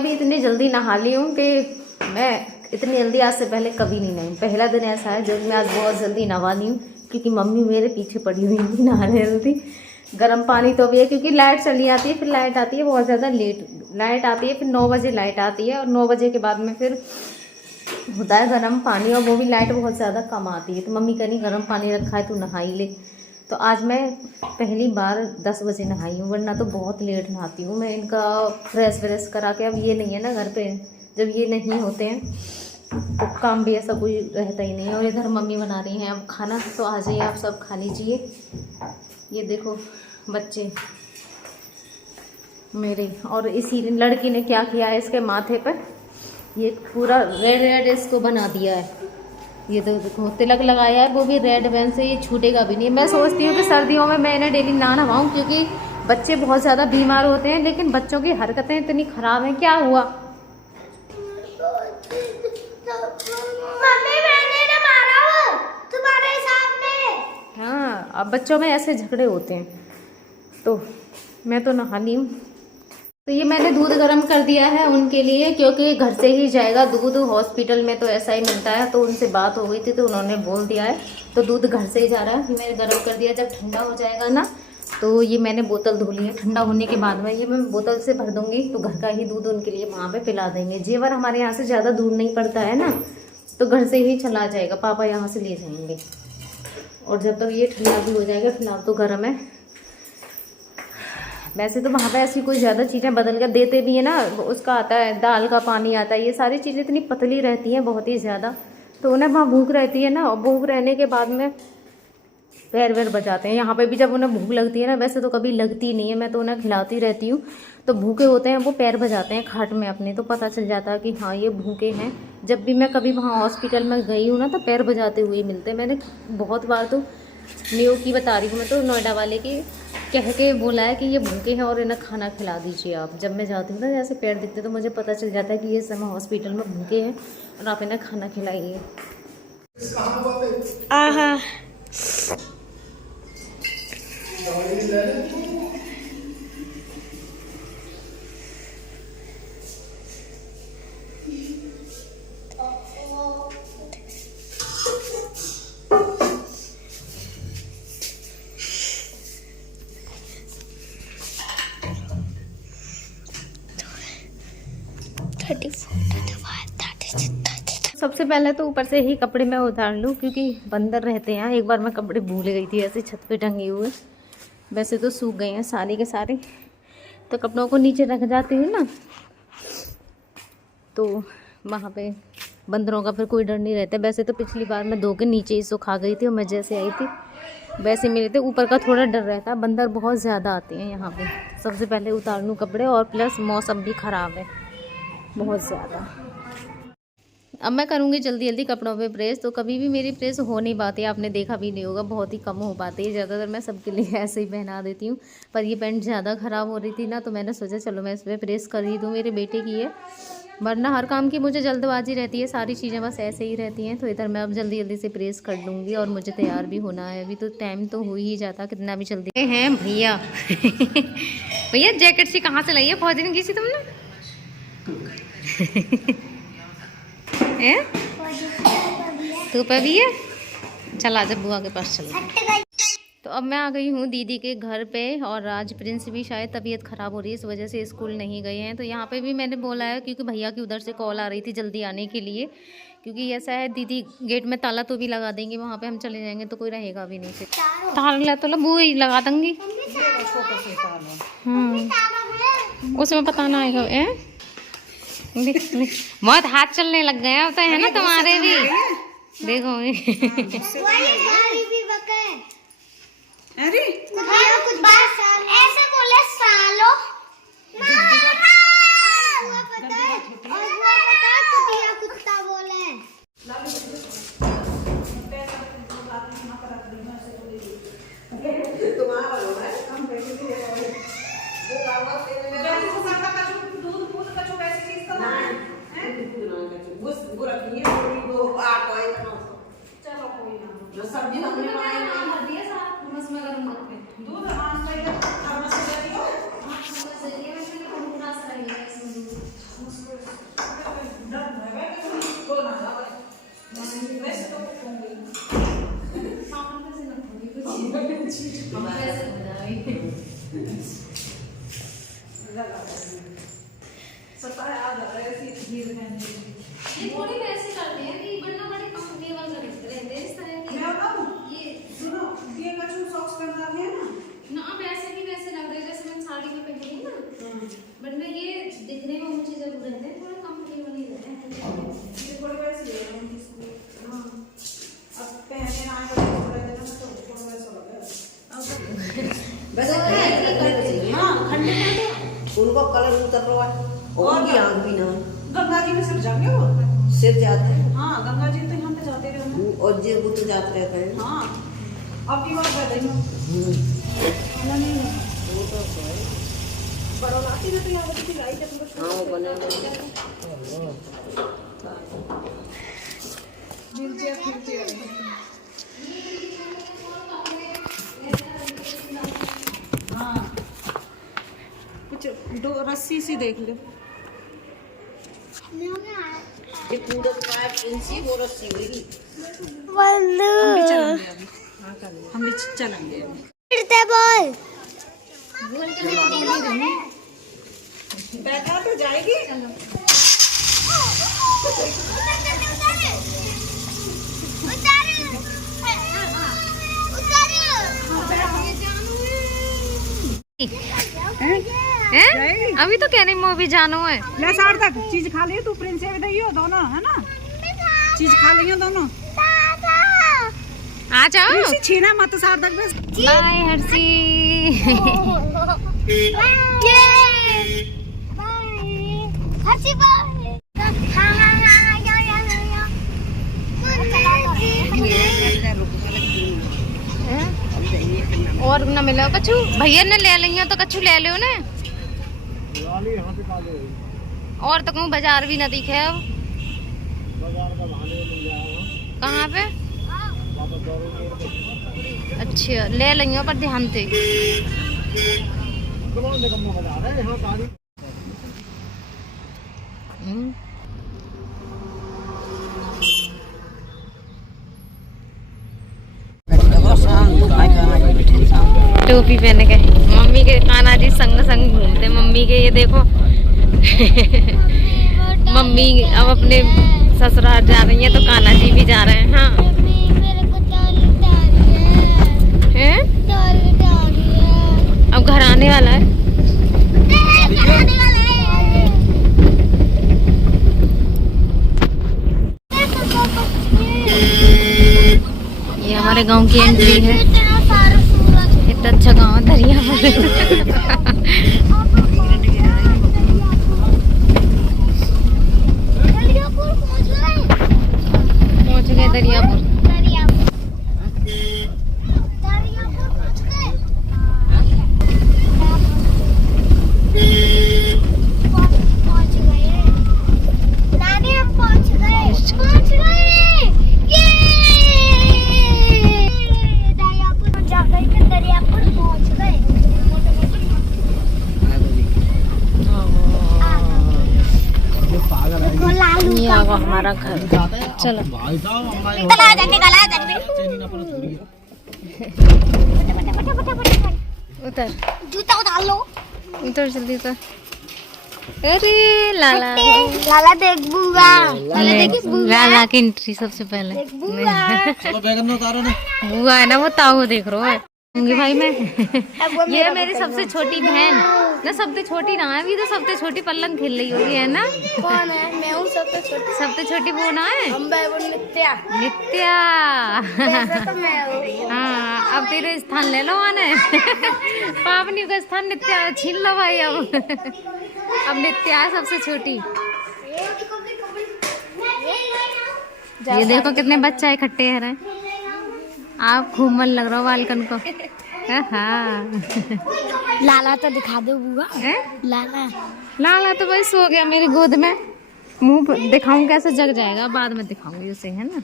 मैं भी इतनी जल्दी नहा ली हूँ कि मैं इतनी जल्दी आज से पहले कभी नहीं नहाई। पहला दिन ऐसा है जब मैं आज बहुत जल्दी नहा ली हूँ, क्योंकि मम्मी मेरे पीछे पड़ी हुई थी नहाने जल्दी। गर्म पानी तो भी है क्योंकि लाइट चली जाती है, फिर लाइट आती है बहुत ज़्यादा लेट। लाइट आती है फिर 9 बजे लाइट आती है, और 9 बजे के बाद में फिर होता है गर्म पानी, और वो भी लाइट बहुत ज़्यादा कम आती है। तो मम्मी कह रही गर्म पानी रखा है तू नहा ही ले। तो आज मैं पहली बार 10 बजे नहाई हूँ, वरना तो बहुत लेट नहाती हूँ मैं। इनका फ्रेश व्रेश करा के, अब ये नहीं है ना घर पे, जब ये नहीं होते हैं तो काम भी ऐसा कोई रहता ही नहीं है। और इधर मम्मी बना रही हैं अब खाना, तो आ जाइए आप सब खा लीजिए। ये देखो बच्चे मेरे, और इसी लड़की ने क्या किया है इसके माथे पर, ये पूरा रेड रेड इसको बना दिया है। ये तो देखो तिलक लगाया है, वो भी रेड वैन से, ये छूटेगा भी नहीं। मैं सोचती हूँ कि सर्दियों में मैं इन्हें डेली ना नहवाऊँ, क्योंकि बच्चे बहुत ज़्यादा बीमार होते हैं। लेकिन बच्चों की हरकतें इतनी ख़राब हैं। क्या हुआ? मम्मी मैंने ना मारा वो तुम्हारे सामने। हाँ, अब बच्चों में ऐसे झगड़े होते हैं। तो मैं तो नहा ली हूँ। तो ये मैंने दूध गर्म कर दिया है उनके लिए, क्योंकि घर से ही जाएगा दूध। हॉस्पिटल में तो ऐसा ही मिलता है, तो उनसे बात हो गई थी तो उन्होंने बोल दिया है, तो दूध घर से ही जा रहा है। मैंने गर्म कर दिया, जब ठंडा हो जाएगा ना तो ये मैंने बोतल धो ली है। ठंडा होने के बाद में ये मैं बोतल से भर दूंगी, तो घर का ही दूध उनके लिए वहाँ पे पिला देंगे। जेवर हमारे यहाँ से ज़्यादा दूर नहीं पड़ता है ना, तो घर से ही चला जाएगा, पापा यहाँ से ले जाएंगे। और जब तक ये ठंडा भी हो जाएगा, फिलहाल तो गर्म है। वैसे तो वहाँ पे ऐसी कोई ज़्यादा चीज़ें बदल कर देते भी है ना, उसका आता है दाल का पानी आता है, ये सारी चीज़ें इतनी पतली रहती हैं बहुत ही ज़्यादा, तो उन्हें वहाँ भूख रहती है ना, और भूख रहने के बाद में पैर वैर बजाते हैं। यहाँ पे भी जब उन्हें भूख लगती है ना, वैसे तो कभी लगती नहीं है, मैं तो उन्हें खिलाती रहती हूँ, तो भूखे होते हैं वो पैर बजाते हैं खाट में अपने, तो पता चल जाता है कि हाँ ये भूखे हैं। जब भी मैं कभी वहाँ हॉस्पिटल में गई हूँ ना, तो पैर बजाते हुए मिलते हैं। मैंने बहुत बार, तो न्यू की बता रही हूँ मैं, तो नोएडा वाले की कह के बोला है कि ये भूखे हैं और इन्हें खाना खिला दीजिए आप। जब मैं जाती हूँ ना, जैसे पैर दिखते तो मुझे पता चल जाता है कि ये समय हॉस्पिटल में भूखे हैं और आप इन्हें खाना खिलाइए। आहा, सबसे पहले तो ऊपर से ही कपड़े मैं उतार लूँ, क्योंकि बंदर रहते हैं। एक बार मैं कपड़े भूल गई थी ऐसे छत पे टंगे हुए, वैसे तो सूख गए हैं सारे के सारे, तो कपड़ों को नीचे रख जाती हूँ ना, तो वहाँ पे बंदरों का फिर कोई डर नहीं रहता। वैसे तो पिछली बार मैं धो के नीचे ही सुखा गई थी, और मैं जैसे आई थी वैसे मेरे थे। ऊपर का थोड़ा डर रहता, बंदर बहुत ज़्यादा आते हैं यहाँ पे। सबसे पहले उतार लूँ कपड़े, और प्लस मौसम भी ख़राब है बहुत ज़्यादा। अब मैं करूँगी जल्दी जल्दी कपड़ों पे प्रेस, तो कभी भी मेरी प्रेस हो नहीं पाती, आपने देखा भी नहीं होगा, बहुत ही कम हो पाती है। ज़्यादातर मैं सबके लिए ऐसे ही पहना देती हूँ, पर ये पैंट ज़्यादा ख़राब हो रही थी ना, तो मैंने सोचा चलो मैं इस पर प्रेस कर ही दूँ। मेरे बेटे की है, वरना हर काम की मुझे जल्दबाजी रहती है, सारी चीज़ें बस ऐसे ही रहती हैं। तो इधर मैं अब जल्दी जल्दी से प्रेस कर लूँगी, और मुझे तैयार भी होना है। अभी तो टाइम तो हो ही जाता, कितना भी जल्दी हैं भैया। भैया जैकेट सी कहाँ से लाई है, बहुत दिन की सी तुमने? तू पे भी है, चल आजा बुआ के पास चलो। तो अब मैं आ गई हूँ दीदी के घर पे, और आज प्रिंस भी शायद तबीयत ख़राब हो रही है, इस वजह से स्कूल नहीं गए हैं। तो यहाँ पे भी मैंने बोला है, क्योंकि भैया की उधर से कॉल आ रही थी जल्दी आने के लिए, क्योंकि ऐसा है दीदी गेट में ताला तो भी लगा देंगे, वहाँ पे हम चले जाएंगे तो कोई रहेगा भी नहीं। फिर ताला तो वो ही लगा देंगी, उसमें पता ना आएगा। बहुत हाथ चलने लग गए अब तो, है ना तुम्हारे भी, देखो। अरे कुछ बात ऐसे बोले सालो, कुत्ता बोले। जो सब्जी हमने बनाई दूध ये थोड़ी वैसे करते हैं कि वरना बड़े कंफर्टेबल रहते हैं इस तरह के। ये सुनो, ये कछु सॉक्स पहना है ना? ना वैसे भी वैसे लग रहे हैं जैसे मैंने साड़ी में पहनी है ना, वरना ये दिखने में ऊंचे जरूर रहते हैं, थोड़ा कंफर्टेबल ही रहते हैं। ये थोड़े वैसे ही है हाँ। अब पहने ना आए थोड़ा देर में तो थोड़ा वैसा लगे। हाँ खंडे में उनको कलर उतर रहा है और भी आग भी ना गंगा जी में सिर जाएंगे वो। सिर जाते हैं हाँ गंगा जी तो यहाँ पे जाते रहे और जे बुत जाते रहते हैं। हाँ आपकी बात कर रही हूँ। बड़ा लाती रहती है यहाँ पे लाई जब हाँ वो बने हाँ कुछ दो रस्सी सी देख लो। ये पूरा पाइप इनसी वो रस्सी हुई हम भी चलेंगे अभी। हम भी चलेंगे अभी। बैठा तो जाएगी। हैं? अभी तो कहने मूवी जानो है। ले सार्थक चीज खा लियो तू प्रिंस से भी दोनों है ना चीज खा लियो दोनों। आ जाओ। छीना मत सार्थक बस। बाय हर्षी। और न मिला कछु भैया ने ले लिया तो कछु ले लो ने। और तो कहूँ बाजार भी न दिखे अब। कहाँ पे? अच्छा ले लिया पर ध्यान से। टोपी पहन के मम्मी के कान्हा जी संग संग घूमते मम्मी के। ये देखो मम्मी अब अपने ससुराल जा रही है तो कान्हा जी भी जा रहे हैं। हाँ हैं? अब घर आने वाला है। ये हमारे गांव की एंट्री है। इतना अच्छा गांव है दरियापुर। पहुंच गए दरियापुर। ये आवा हमारा घर। चलो उतर जूता उतार लो। उतर जल्दी उतर। अरे लाला लाला देख बुआ। लाला देखी बुआ। लाला की एंट्री सबसे पहले। बुआ। बुआ है ना वो ताऊ देख रहा है भाई मैं। ये मेरी सबसे छोटी बहन ना, सबसे छोटी ना है अभी तो सबसे छोटी पल्लंग खेल रही होगी है ना। कौन है? मैं हूँ सबसे छोटी। सबसे छोटी वो ना है नित्या। नित्या। तो मैं हूँ। हाँ अब तेरे स्थान ले लो आने। पावनी का स्थान नित्या छीन लो भाई। अब नित्या है सबसे छोटी। ये देखो कितने बच्चे इकट्ठे हैं रहे। आप खूब मन लग रहा हो बालकन को। लाला तो दिखा दो बुआ। लाला लाला तो भाई सो गया मेरी गोद में। मुंह दिखाऊं कैसे जग जाएगा बाद में दिखाऊंगी उसे है ना।